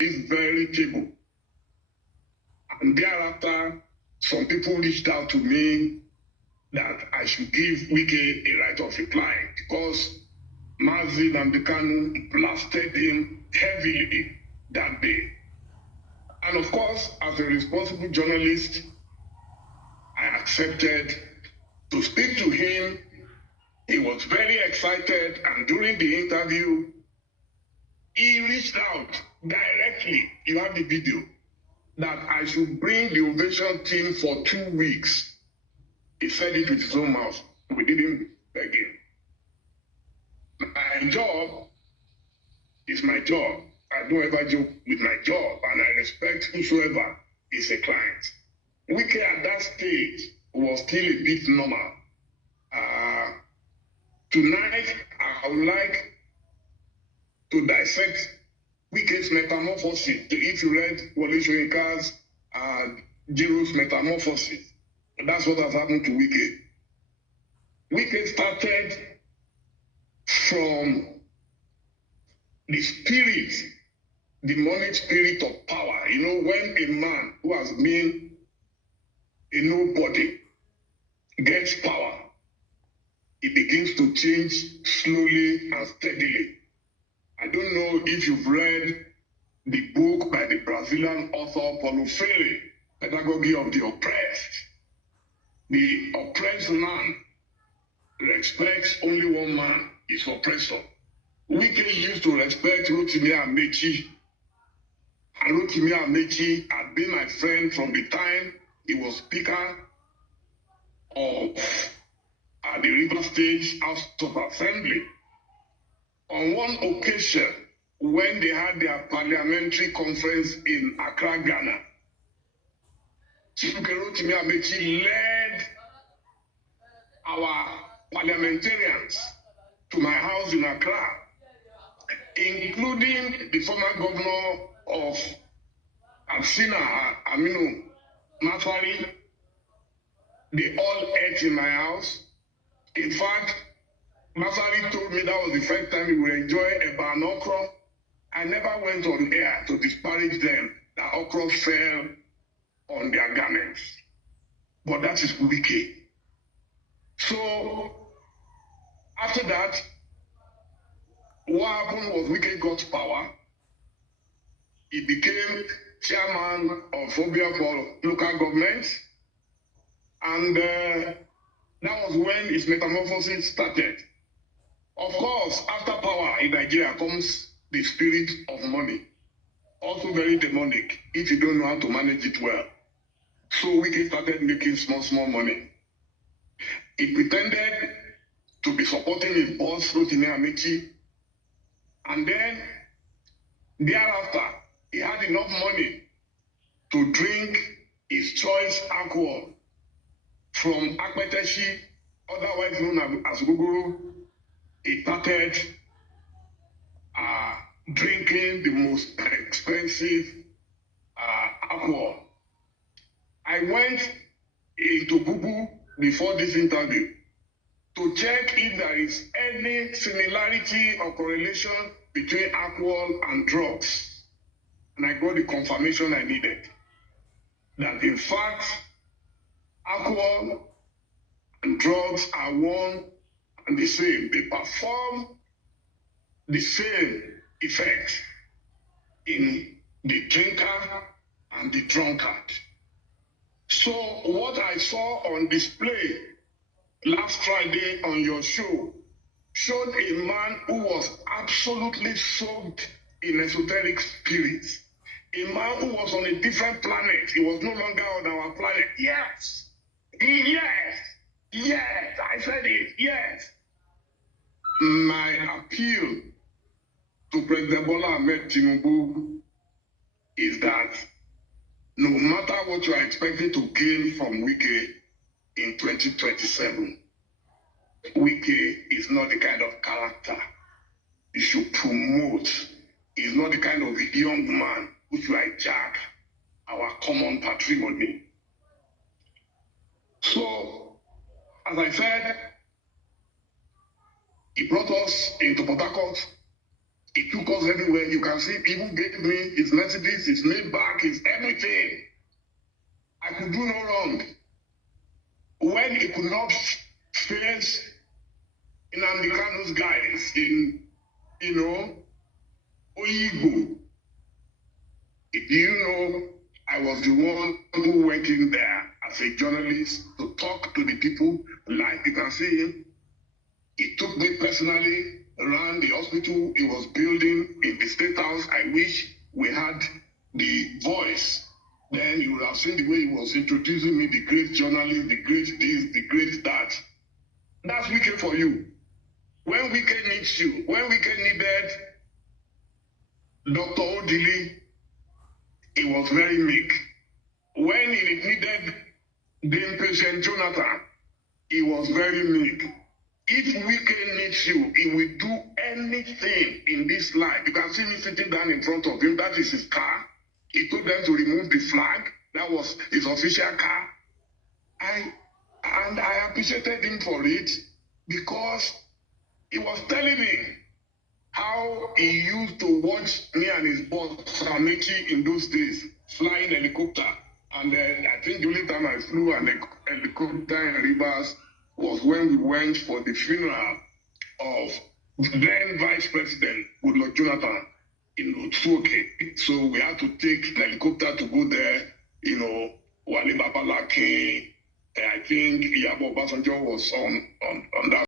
is very feeble. And thereafter, some people reached out to me that I should give Wike a right of reply because Mazi Namdekanu blasted him heavily that day. And of course, as a responsible journalist, I accepted to speak to him. He was very excited, and during the interview, he reached out directly, you have the video, that I should bring the Ovation team for 2 weeks. He said it with his own mouth. We didn't beg him. My job is my job. I don't ever joke with my job, and I respect whosoever is a client. Wike at that stage was still a bit normal. Tonight, I would like to dissect Wike's metamorphosis. If you read Wole Soyinka's Jiro's metamorphosis, that's what has happened to Wike. Wike started from the spirit, demonic spirit of power. You know, when a man who has been a nobody gets power, it begins to change slowly and steadily. I don't know if you've read the book by the Brazilian author Paulo Freire, Pedagogy of the Oppressed. The oppressed man respects only one man, his oppressor. Wike used to respect Rotimi Amechi. And Rotimi Amechi had been my friend from the time he was Speaker of the River State House of Assembly. On one occasion, when they had their parliamentary conference in Accra, Ghana, Rotimi Amechi led our parliamentarians to my house in Accra, including the former governor of Absina, Aminu Mafari. They all ate in my house. In fact, Mafari told me that was the first time he would enjoy eba and okra. I never went on air to disparage them that okra fell on their garments. But that is Wike. So, after that, what happened was Wike got power. He became chairman of Phobia for local governments. And that was when his metamorphosis started. Of course, after power in Nigeria comes the spirit of money. Also very demonic if you don't know how to manage it well. So Wike started making small money. He pretended to be supporting his boss, Rotimi Amechi. And then, thereafter, he had enough money to drink his choice alcohol from Akpeteshi, otherwise known as Guguru. He started drinking the most expensive alcohol. I went into Google before this interview to check if there is any similarity or correlation between alcohol and drugs. And I got the confirmation I needed. That in fact, alcohol and drugs are one and the same. They perform the same effect in the drinker and the drunkard. So what I saw on display last Friday on your show showed a man who was absolutely soaked in esoteric spirits. A man who was on a different planet. He was no longer on our planet. Yes. Yes. I said it. Yes. My appeal to President Bola Ahmed Tinubu is that no matter what you are expecting to gain from Wike in 2027, Wike is not the kind of character you should promote. He's not the kind of young man who should hijack our common patrimony. So, as I said, he brought us into Port Harcourt. He took us everywhere. You can see people gave me his Mercedes, his Maybach, his everything. I could do no wrong. When he could not face Nnamdi Kanu's guys in, Oyibo, I was the one who went in there as a journalist to talk to the people. Like you can see him, he took me personally around the hospital he was building in the State House. I wish we had the voice. Then you would have seen the way he was introducing me, the great journalist, the great this, the great that. That's Wike for you. When Wike needs you, when Wike needed Dr. Dele, he was very meek. When he needed the impatient Jonathan, he was very meek. If Wike needs you, he will do anything in this life. You can see me sitting down in front of him. That is his car. He told them to remove the flag. That was his official car. And I appreciated him for it because he was telling me how he used to watch me and his boss, Samechi, in those days, flying helicopter. And I think the only time I flew an helicopter in Rivers was when we went for the funeral of then Vice President Goodluck Jonathan in Otuoke. So we had to take an helicopter to go there, Wale Babalake, I think Iyabo Obasanjo was on that.